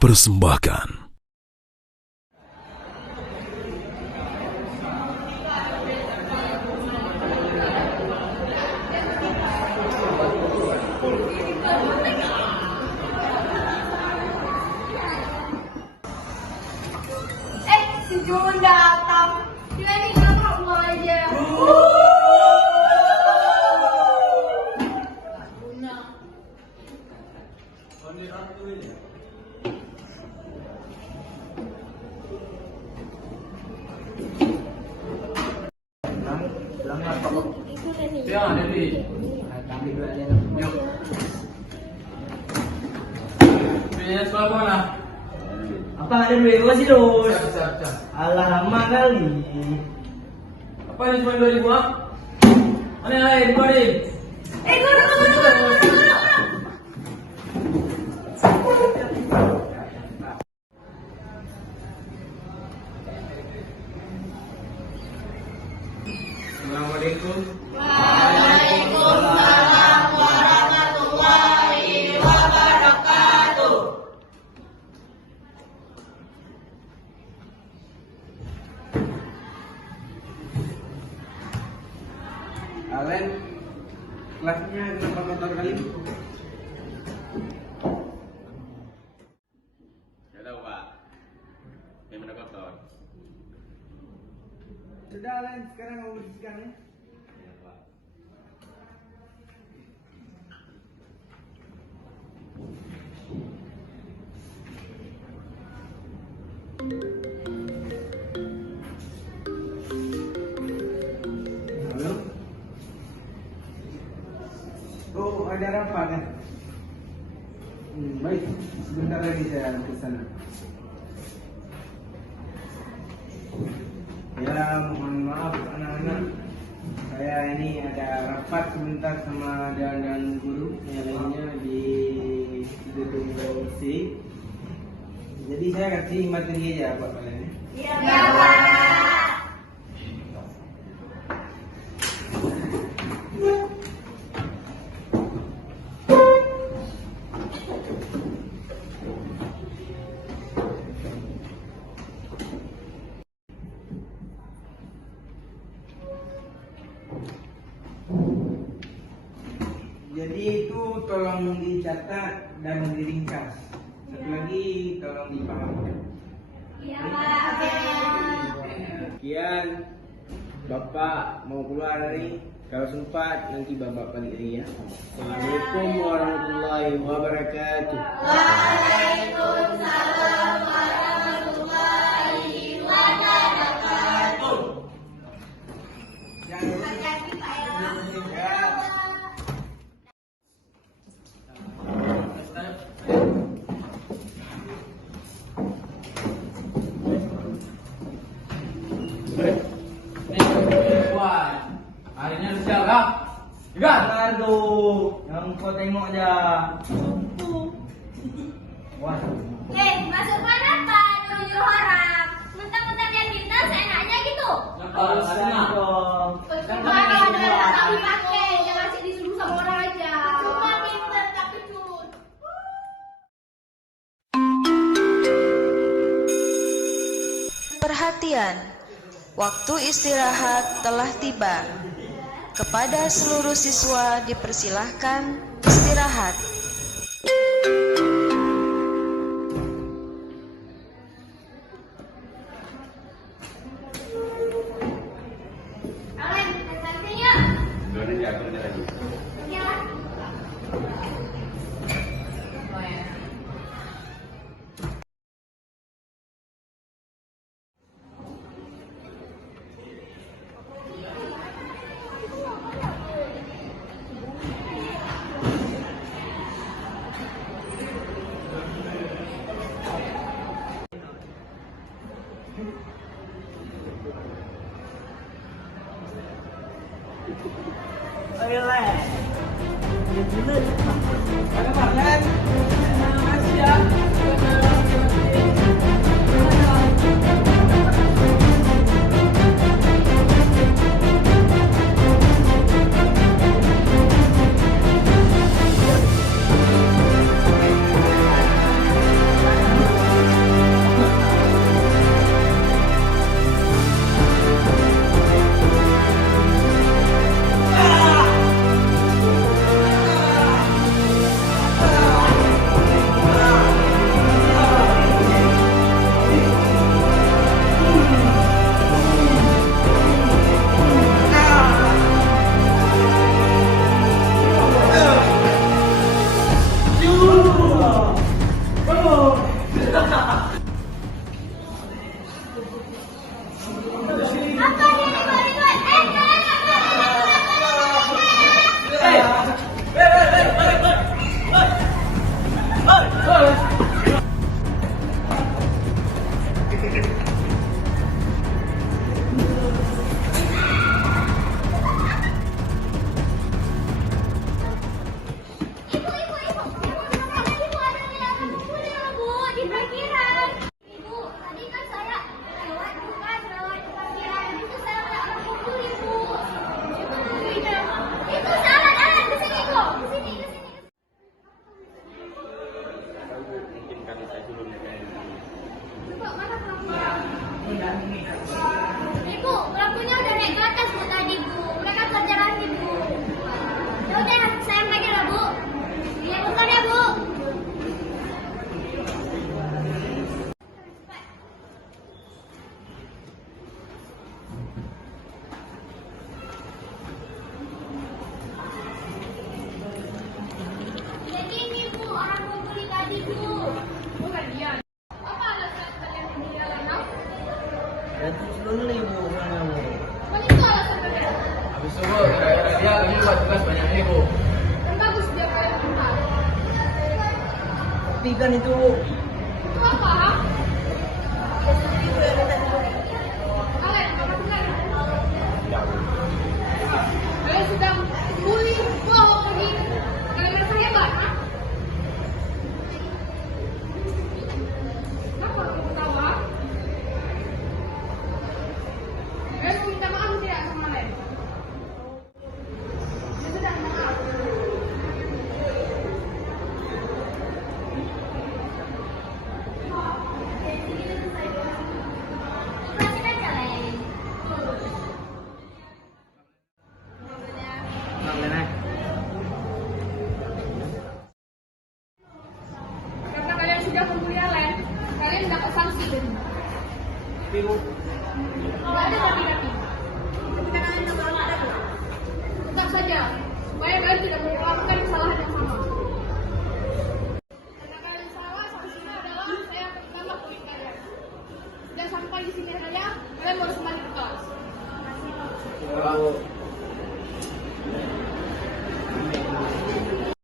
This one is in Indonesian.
mempersembahkan si Jun datang. Dia ini kenapa mau aja? Apa ada bego sih Dos? Alah lama kali. Apa ini cuma 2000 ah? Aneh, di mana? Guru. Assalamualaikum. Waalaikumsalam warahmatullahi wabarakatuh. Alen, kelasnya kenapa kotor kali? Gak tahu Pak. Yang mana kotor? Sudah Alen, sekarang mau bersihkan ya. Iya Pak. Halo. Oh, ada rapat kan? Baik, sebentar lagi saya ke sana. Ya, mohon maaf anak-anak. Saya ini ada rapat sebentar sama dan guru yang lainnya di gedung C. Jadi saya kasih materi aja buat kalian ya. Iya, Pak. Jadi itu tolong dicatat dan diringkas. Satu lagi tolong dipahami. Iya, Pak. Sekian, Bapak mau keluar nih. Kalau sempat nanti Bapak balik lagi ya. Assalamualaikum warahmatullahi wabarakatuh. Waalaikumsalam warahmatullahi wabarakatuh. Hati-hati, Pak ya. Harinya siap lah. Juga. Aduh, yang kau tengok aja. Wah. Masuk mana Pak? Nyuruh-nyuruh orang. Mentang-mentang dia kita seenaknya gitu. dong. Percuma ada tak dipakai, jangan sih disuruh sama orang aja. Cuma pinter tapi curut. Perhatian, waktu istirahat telah tiba. Kepada seluruh siswa dipersilahkan istirahat. Alen, nanti yuk. Dua nanti aku ada lagi. Ya. Ayolah. Ada makan. Makasih ya. Ibu, ibu, ibu. Ibu ada yang kumpulin Bu di parkiran. Ibu, tadi kan saya lewat parkiran. Itu saya lihat orang kumpul Ibu. Itu salah, ke sini kok. Ke sini. Mungkin kami saya dulu nih kayaknya. Pak, mana pelakunya? Ibu, pelakunya udah naik ke atas Bu tadi Bu. Mereka pelajaran Bu. Ya udah, saya lagi lah Bu. Iya, bentar ya Bu. Jadi ini Bu, orang kumpul tadi Bu. Bukan dia. Apa alasan kalian di jalan? Ya terus dulu nih Bu, sana Bu. Paling itu alasan kalian. Habis itu Bu, gara-gara dia kami buat tugas banyak ini Bu. Dan bagus dia kalian bentar. Tapi kan itu Bu, Itu apa? Kalian, apa bukan? Kalian sudah bully bohong lagi. Kalian merasa hebat, ha? Kenapa kamu ketawa? Kalian mau minta maaf tidak sama kalian? Ya sudah, maaf. Ikhlasin aja, Leng. Bang Karena kalian sudah kuliah, Len, kalian dapat sanksi. Tapi Bu, Tidak ada tapi. Tetap saja, supaya kalian tidak melakukan kesalahan yang sama.